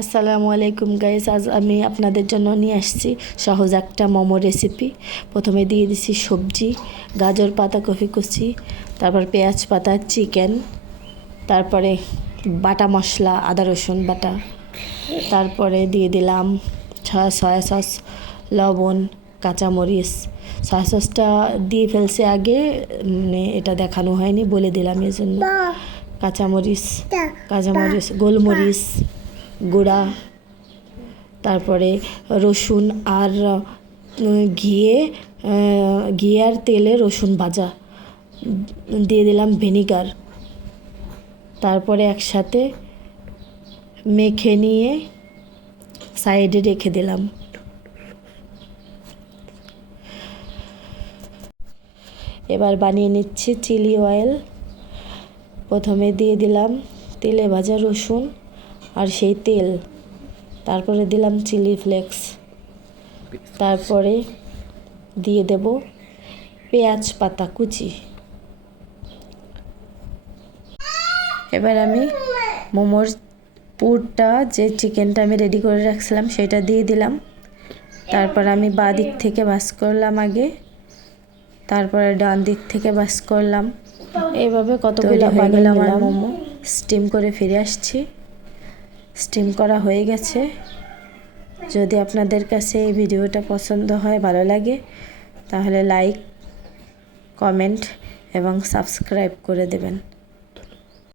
আসসালামু আলাইকুম গাইস, আজ আমি আপনাদের জন্য নিয়ে আসছি সহজ একটা মোমো রেসিপি। প্রথমে দিয়ে দিচ্ছি সবজি, গাজর, পাতাকপি কুচি, তারপর পেঁয়াজ পাতা, চিকেন, তারপরে বাটা মশলা, আদা রসুন বাটা, তারপরে দিয়ে দিলাম সয়া সস, লবণ, কাঁচামরিচ। সয়া সসটা দিয়ে ফেলছে আগে, মানে এটা দেখানো হয়নি, বলে দিলাম এই জন্য। কাঁচামরিচ, গোলমরিচ গুঁড়া, তারপরে রসুন আর ঘি আর তেলে রসুন ভাজা, দিয়ে দিলাম ভিনিগার। তারপরে একসাথে মেখে নিয়ে সাইডে রেখে দিলাম। এবার বানিয়ে নিচ্ছি চিলি অয়েল। প্রথমে দিয়ে দিলাম তেলে ভাজা রসুন আর সেই তেল, তারপরে দিলাম চিলি ফ্লেক্স, তারপরে দিয়ে দেব পেঁয়াজ পাতা কুচি। এবার আমি মোমোর পুরটা, যে চিকেনটা আমি রেডি করে রাখছিলাম সেটা দিয়ে দিলাম। তারপর আমি বাঁ দিক থেকে ভাঁজ করলাম আগে, তারপরে ডান দিক থেকে ভাঁজ করলাম। এইভাবে কতগুলো বানিয়ে আমার মোমো। স্টিম করে ফিরে আসছি। স্টিম করা হয়ে গেছে। যদি আপনাদের কাছে এই ভিডিওটা পছন্দ হয়, ভালো লাগে, তাহলে লাইক, কমেন্ট এবং সাবস্ক্রাইব করে দেবেন।